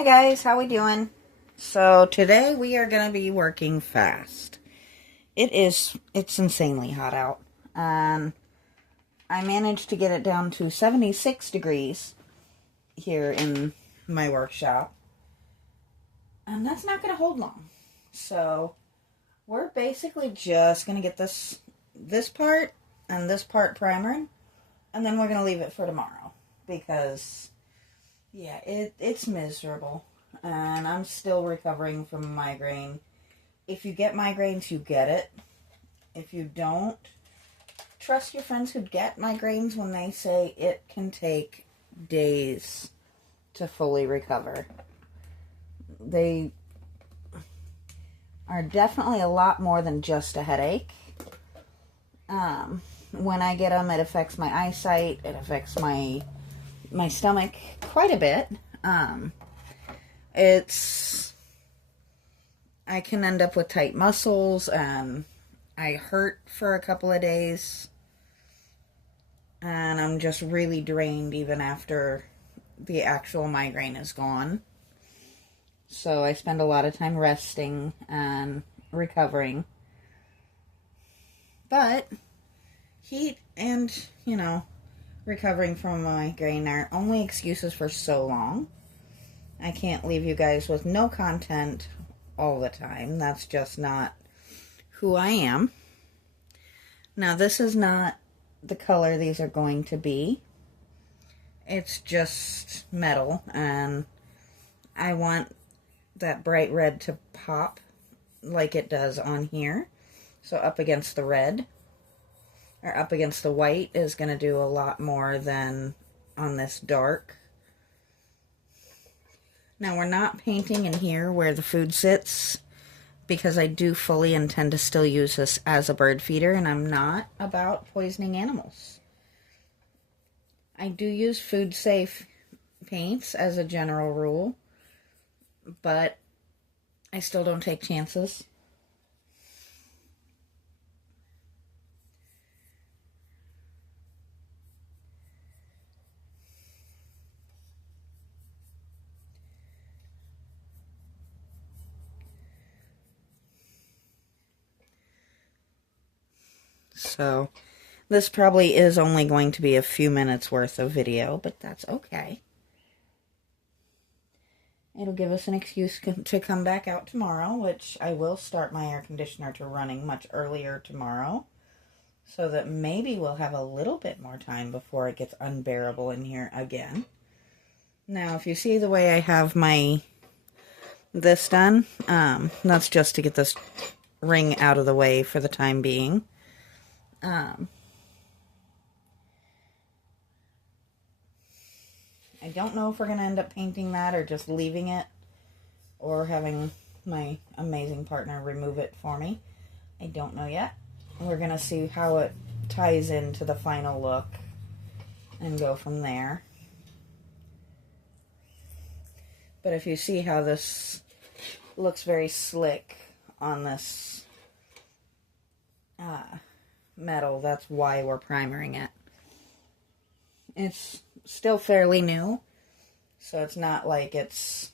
Hi guys, how we doing? So today we are going to be working fast. It's insanely hot out. I managed to get it down to 76 degrees here in my workshop. And that's not going to hold long. So we're basically just going to get this part and this part primering, and then we're going to leave it for tomorrow because yeah, it's miserable. And I'm still recovering from a migraine. If you get migraines, you get it. If you don't, trust your friends who get migraines when they say it can take days to fully recover. They are definitely a lot more than just a headache. When I get them, it affects my eyesight. It affects my stomach quite a bit. I can end up with tight muscles, and I hurt for a couple of days, and I'm just really drained even after the actual migraine is gone. So I spend a lot of time resting and recovering. But heat and, recovering from a migraine are only excuses for so long. I can't leave you guys with no content all the time. That's just not who I am. Now, this is not the color these are going to be. It's just metal, and I want that bright red to pop like it does on here. So up against the red, or up against the white, is going to do a lot more than on this dark. Now, we're not painting in here where the food sits, because I do fully intend to still use this as a bird feeder, and I'm not about poisoning animals. I do use food-safe paints as a general rule, but I still don't take chances. So, this probably is only going to be a few minutes worth of video, but that's okay. It'll give us an excuse to come back out tomorrow, which I will start my air conditioner to running much earlier tomorrow, so that maybe we'll have a little bit more time before it gets unbearable in here again. Now, if you see the way I have this done, that's just to get this ring out of the way for the time being. I don't know if we're going to end up painting that or just leaving it, or having my amazing partner remove it for me. I don't know yet. We're going to see how it ties into the final look and go from there. But if you see how this looks very slick on this metal, that's why we're primering it. It's still fairly new, so it's not like it's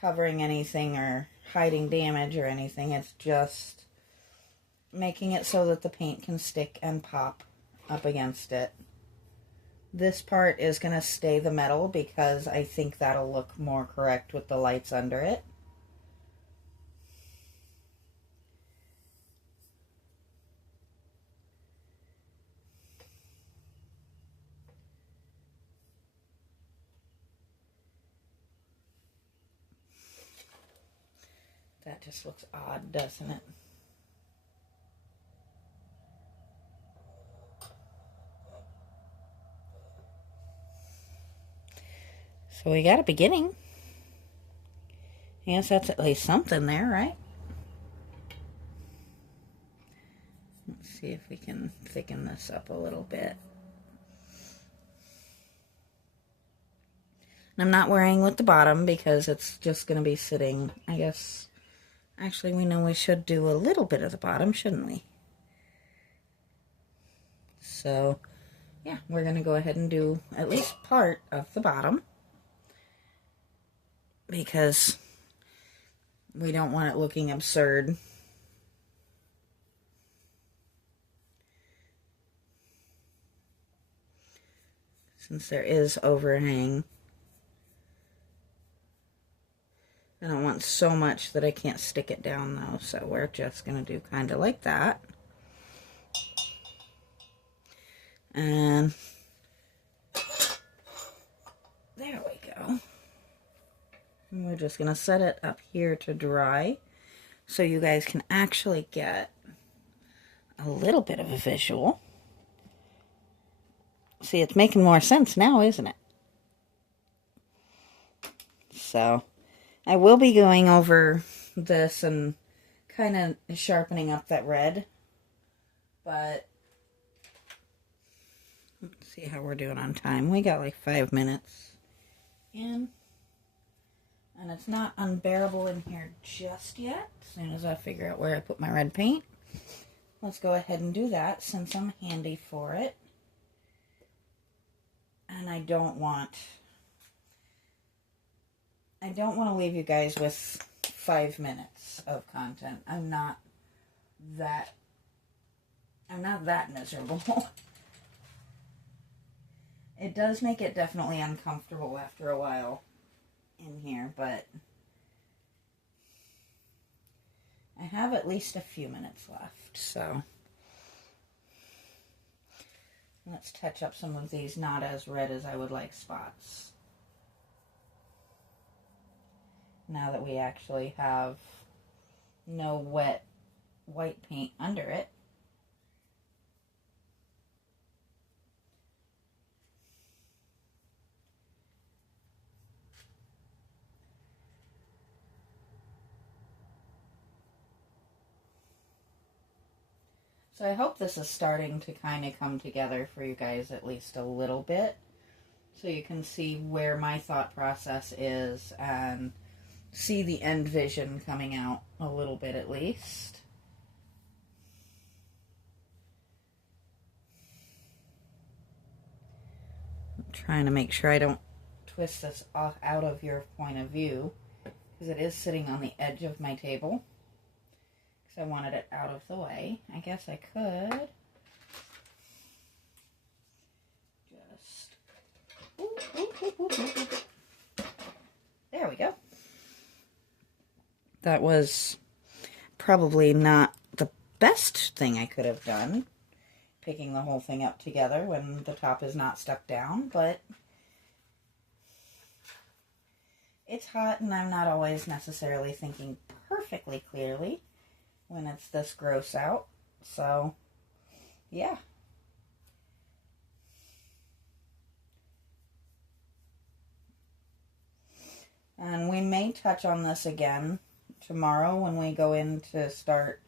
covering anything or hiding damage or anything. It's just making it so that the paint can stick and pop up against it. This part is going to stay the metal because I think that'll look more correct with the lights under it. That just looks odd, doesn't it? So we got a beginning. I guess that's at least something there, right? Let's see if we can thicken this up a little bit. And I'm not worrying with the bottom because it's just going to be sitting, I guess. Actually, we know we should do a little bit of the bottom, shouldn't we? So, yeah, we're going to go ahead and do at least part of the bottom. because we don't want it looking absurd. Since there is overhang. I don't want so much that I can't stick it down though, so we're just going to do kind of like that. And there we go. And we're just going to set it up here to dry so you guys can actually get a little bit of a visual. See, it's making more sense now, isn't it? So I will be going over this and kind of sharpening up that red, but let's see how we're doing on time. We got like 5 minutes in, and it's not unbearable in here just yet. As soon as I figure out where I put my red paint, let's go ahead and do that since I'm handy for it. And I don't want to leave you guys with 5 minutes of content. I'm not that miserable. It does make it definitely uncomfortable after a while in here, but I have at least a few minutes left, so let's touch up some of these not as red as I would like spots. Now that we actually have no wet white paint under it. So I hope this is starting to kind of come together for you guys at least a little bit, so you can see where my thought process is and see the end vision coming out a little bit at least. I'm trying to make sure I don't twist this off out of your point of view, because it is sitting on the edge of my table. I wanted it out of the way. I guess I could just... There we go. That was probably not the best thing I could have done, picking the whole thing up together when the top is not stuck down, but it's hot and I'm not always necessarily thinking perfectly clearly when it's this gross out. So, yeah. And we may touch on this again tomorrow when we go in to start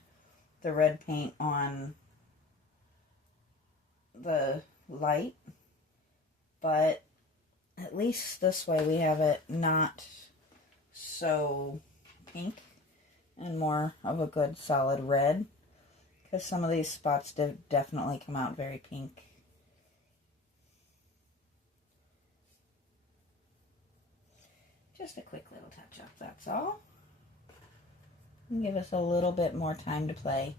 the red paint on the light. But at least this way we have it not so pink and more of a good solid red, because some of these spots did definitely come out very pink. Just a quick little touch up, that's all. And give us a little bit more time to play.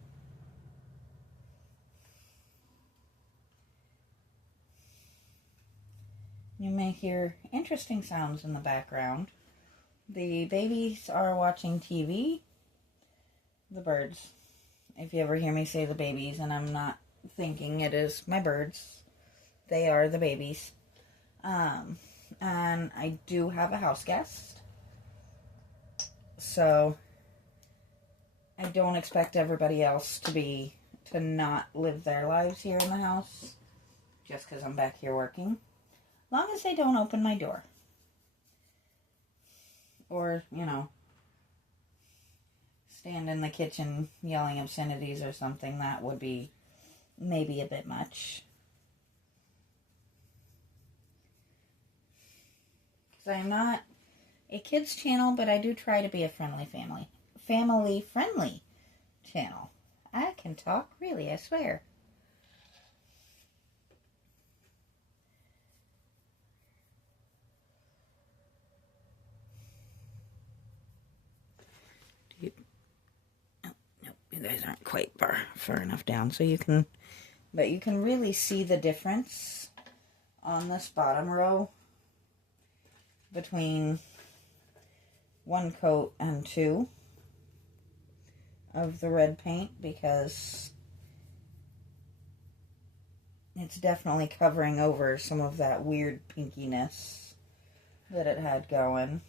You may hear interesting sounds in the background. The babies are watching TV. The birds. If you ever hear me say the babies, and I'm not thinking it is my birds, they are the babies. And I do have a house guest, so I don't expect everybody else to not live their lives here in the house just because I'm back here working. As long as they don't open my door. Or, you know, stand in the kitchen yelling obscenities or something. That would be maybe a bit much. Because I'm not a kids channel, but I do try to be a family-friendly channel. I can talk, really, I swear. eyes aren't quite far enough down, so you can, but you can really see the difference on this bottom row between one coat and two of the red paint, because it's definitely covering over some of that weird pinkiness that it had going.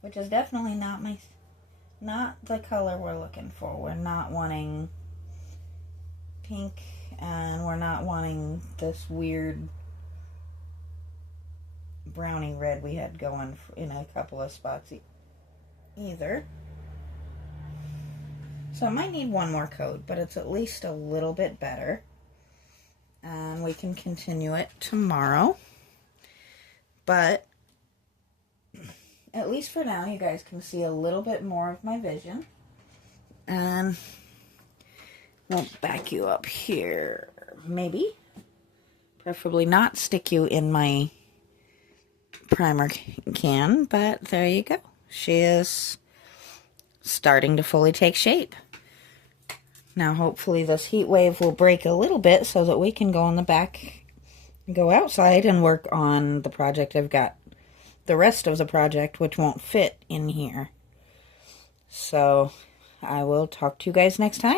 Which is definitely not the color we're looking for. We're not wanting pink, and we're not wanting this weird brownie red we had going in a couple of spots either. So it might need one more coat, but it's at least a little bit better. And we can continue it tomorrow. But at least for now, you guys can see a little bit more of my vision. And we'll back you up here. Maybe. Preferably not stick you in my primer can, but there you go. She is starting to fully take shape. Now hopefully this heat wave will break a little bit so that we can go on the back, go outside and work on the project. I've got the rest of the project which won't fit in here. So I will talk to you guys next time.